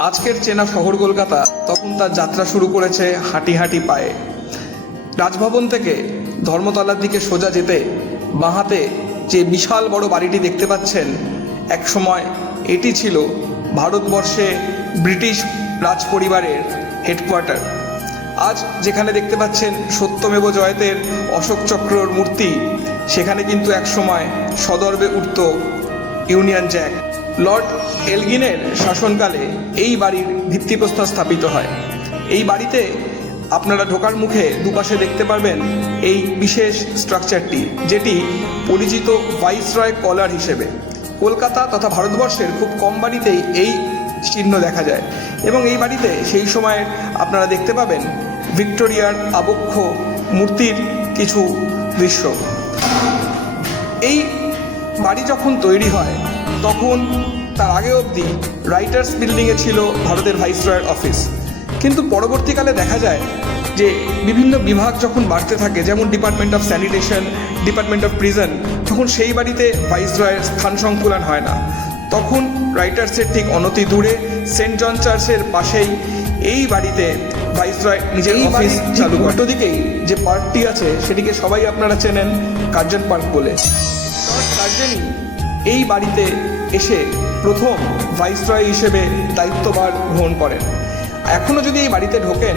আজকের চেনা শহর কলকাতা তখন তার যাত্রা শুরু করেছে হাঁটি হাঁটি পায়ে। রাজভবন থেকে ধর্মতলার দিকে সোজা যেতে বাঁহাতে যে বিশাল বড় বাড়িটি দেখতে পাচ্ছেন, একসময় এটি ছিল ভারতবর্ষে ব্রিটিশ রাজ পরিবারের হেডকোয়ার্টার। আজ যেখানে দেখতে পাচ্ছেন সত্যমেব জয়তের অশোক চক্রর মূর্তি, সেখানে কিন্তু একসময় সদর্বে উঠত ইউনিয়ন জ্যাক। লর্ড এলগিনের শাসনকালে এই বাড়ির ভিত্তিপ্রস্তর স্থাপিত হয়। এই বাড়িতে আপনারা ঢোকার মুখে দুপাশে দেখতে পারবেন এই বিশেষ স্ট্রাকচারটি, যেটি পরিচিত ভাইসরয় কলার হিসেবে। কলকাতা তথা ভারতবর্ষের খুব কম বাড়িতেই এই চিহ্ন দেখা যায়, এবং এই বাড়িতে সেই সময় আপনারা দেখতে পাবেন ভিক্টোরিয়ার আবক্ষ মূর্তির কিছু দৃশ্য। এই বাড়ি যখন তৈরি হয় তখন তার আগে অবধি রাইটার্স বিল্ডিংয়ে ছিল ভারতের ভাইসরয়ের অফিস, কিন্তু পরবর্তীকালে দেখা যায় যে বিভিন্ন বিভাগ যখন বাড়তে থাকে, যেমন department of sanitation, department of prison, তখন সেই বাড়িতে ভাইসরয়ের স্থান সংকুলান হয় না। তখন রাইটার্সের ঠিক অনতি দূরে সেন্ট জন চার্চের পাশেই এই বাড়িতে ভাইসরয় নিজের অফিস চালু করে। উল্টো দিকেই যে পার্কটি আছে সেটিকে সবাই আপনারা চেনেন কার্জন পার্ক বলে। কার্জনই এই বাড়িতে এসে প্রথম ভাইসরয় হিসেবে দায়িত্বভার গ্রহণ করেন। এখনও যদি এই বাড়িতে ঢোকেন,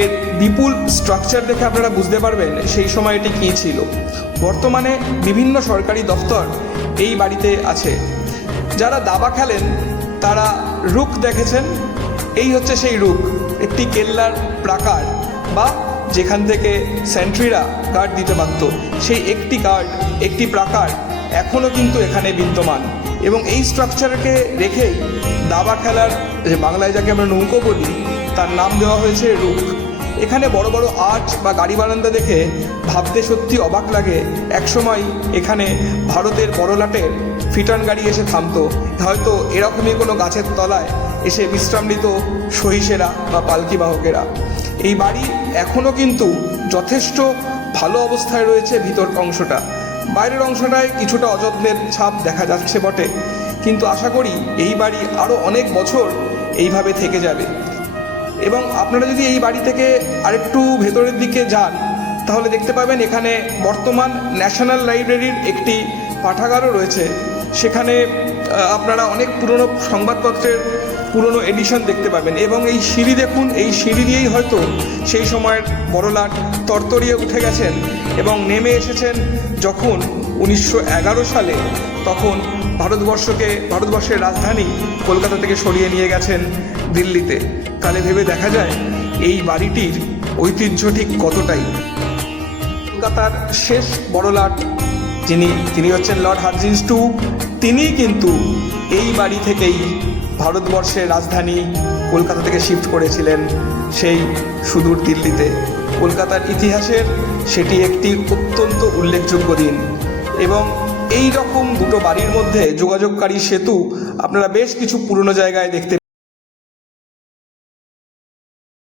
এর বিপুল স্ট্রাকচার দেখে আপনারা বুঝতে পারবেন সেই সময় এটি কী ছিল। বর্তমানে বিভিন্ন সরকারি দফতর এই বাড়িতে আছে। যারা দাবা খেলেন তারা রুক দেখেছেন। এই হচ্ছে সেই রুক, একটি কেল্লার প্রাকার, বা যেখান থেকে সেন্ট্রিরা গার্ড দিতে পারত, সেই একটি গার্ড, একটি প্রাকার এখনও কিন্তু এখানে বিদ্যমান। এবং এই স্ট্রাকচারকে রেখেই দাবা খেলার, যে বাংলায় যাকে আমরা নৌকো বলি, তার নাম দেওয়া হয়েছে রুক। এখানে বড় বড় আর্চ বা গাড়ি বারান্দা দেখে ভাবতে সত্যি অবাক লাগে একসময় এখানে ভারতের বড়লাটের ফিটন গাড়ি এসে থামতো, হয়তো এরকমই কোনো গাছের তলায় এসে বিশ্রাম নিত সহিসেরা বা পালকি বাহকেরা। এই বাড়ি এখনও কিন্তু যথেষ্ট ভালো অবস্থায় রয়েছে ভিতর অংশটা। বাইরের অংশটায় কিছুটা অযত্নের ছাপ দেখা যাচ্ছে বটে, কিন্তু আশা করি এই বাড়ি আরও অনেক বছর এইভাবে থেকে যাবে। এবং আপনারা যদি এই বাড়ি থেকে আরেকটু ভেতরের দিকে যান, তাহলে দেখতে পাবেন এখানে বর্তমান ন্যাশনাল লাইব্রেরির একটি পাঠাগারও রয়েছে। সেখানে আপনারা অনেক পুরনো সংবাদপত্রের পুরনো এডিশন দেখতে পাবেন। এবং এই সিঁড়ি দেখুন, এই সিঁড়ি দিয়েই হয়তো সেই সময়ের বড়লাট তরতরিয়ে উঠে গেছেন এবং নেমে এসেছেন যখন 1911 সালে, তখন ভারতবর্ষের রাজধানী কলকাতা থেকে সরিয়ে নিয়ে গেছেন দিল্লিতে। তাহলে ভেবে দেখা যায় এই বাড়িটির ঐতিহ্য ঠিক কতটাই। কলকাতার শেষ বড়লাট তিনি হচ্ছেন লর্ড হার্ডিঞ্জ টু। তিনিই কিন্তু এই বাড়ি থেকেই ভারতবর্ষের রাজধানী কলকাতা থেকে শিফট করেছিলেন সেই সুদূর দিল্লিতে। কলকাতার ইতিহাসের সেটি একটি অত্যন্ত উল্লেখযোগ্য দিন। এবং এই রকম দুটো বাড়ির মধ্যে যোগাযোগকারী সেতু আপনারা বেশ কিছু পুরনো জায়গায় দেখতে